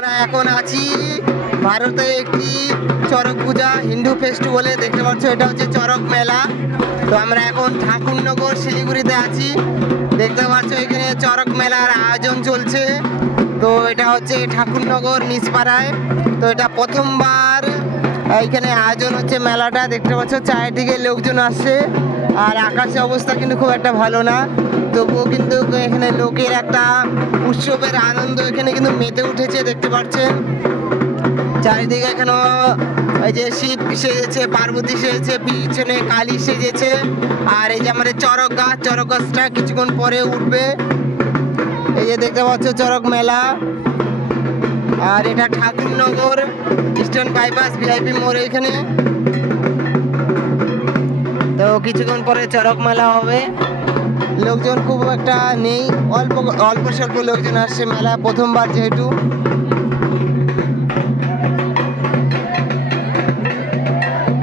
আমরা এখন আছি ভারতে একটি চড়ক পূজা হিন্দু ফেস্টিভ্যালে। দেখতে পাচ্ছ এটা হচ্ছে চড়ক মেলা। তো আমরা এখন ঠাকুরনগর শিলিগুড়িতে আছি। দেখতে পাচ্ছ এখানে চড়ক মেলার আয়োজন চলছে। তো এটা হচ্ছে ঠাকুরনগর নিচপাড়ায়। তো এটা প্রথমবার এইখানে আয়োজন হচ্ছে মেলাটা। দেখতে পাচ্ছ চারিদিকে লোকজন আসছে, আর আকাশের অবস্থা কিন্তু খুব একটা ভালো না, তবুও কিন্তু এখানে লোকের একটা উৎসবের আনন্দ এখানে কিন্তু মেতে উঠেছে। দেখতে পাচ্ছেন চারিদিকে এখানে এই যে শিব সেজেছে, পার্বতী সেজেছে, পিছনে কালী সেজেছে, আর এই যে আমাদের চড়ক গাছটা কিছুক্ষণ পরে উঠবে। এই যে দেখতে পাচ্ছ চড়ক মেলা, আর এটা ঠাকুরনগর ইস্টার্ন বাইপাস ভিআইপি মোড় এখানে। তো কিছুক্ষণ পরে চড়ক মেলা হবে। লোকজন খুব একটা নেই, অল্প অল্প স্বল্প লোকজন আসছে মেলা প্রথমবার যেহেতু।